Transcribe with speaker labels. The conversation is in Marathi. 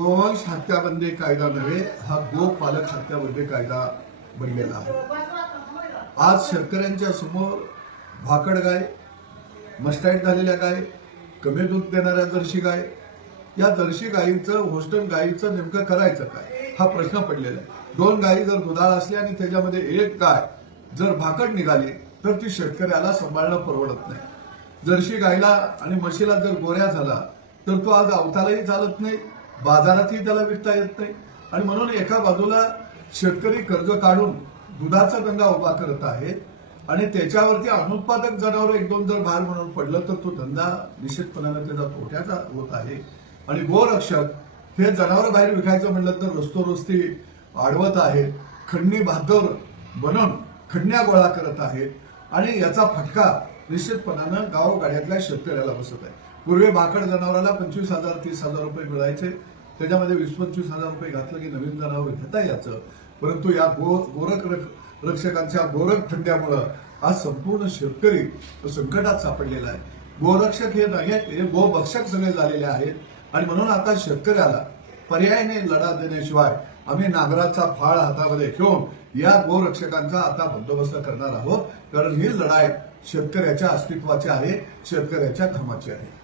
Speaker 1: गोवंश हत्याबंदी कायदा नव्हे हा गोपालक हत्याबंदी कायदा बनलेला आहे आज शेतकऱ्यांच्या समोर भाकड गाय मस्टाईट झालेल्या गाय कमी दूध देणाऱ्या जर्शी गाय या जर्शी गायीचं होस्टन गायीचं नेमकं करायचं काय हा प्रश्न पडलेला आहे दोन गायी जर दुधाळ असली आणि त्याच्यामध्ये एक गाय जर भाकड निघाली तर ती शेतकऱ्याला सांभाळणं परवडत नाही जर्शी गायीला आणि म्हशीला जर गोऱ्या झाला तर तो आज अवतालाही चालत नाही बाजारातही त्याला विकता येत नाही आणि म्हणून एका बाजूला शेतकरी कर्ज काढून दुधाचा धंदा उभा करत आहे आणि त्याच्यावरती अनुत्पादक जनावर एक दोन जर भार म्हणून पडलं तर तो धंदा निश्चितपणाने त्याचा तोट्याचा होत आहे आणि गोरक्षक हे जनावर बाहेर विकायचं म्हटलं तर रस्तोरस्ती वाढवत आहेत खंडणी भादर बनवून खंडण्या गोळा करत आहेत आणि याचा फटका निश्चितपणानं गावगाड्यातल्या शेतकऱ्याला बसत आहे पूर्वी भाकड जनावराला पंचवीस हजार तीस हजार रुपये मिळायचे त्याच्यामध्ये वीस पंचवीस हजार रुपये घातलं की नवीन जनावर घेता याचं परंतु या गो गोरख रक्षकांच्या गोरख थंड्यामुळं आज संपूर्ण शेतकरी संकटात सापडलेला आहे गोरक्षक हे नाही हे गोभक्षक सगळे झालेले आहेत आणि म्हणून आता शेतकऱ्याला पर्यायाने लढा देण्याशिवाय आम्ही नागराचा फाळ हातामध्ये घेऊन या गोरक्षकांचा आता बंदोबस्त करणार आहोत कारण ही लढाई शेतकऱ्याच्या अस्तित्वाची आहे शेतकऱ्याच्या धर्माची आहे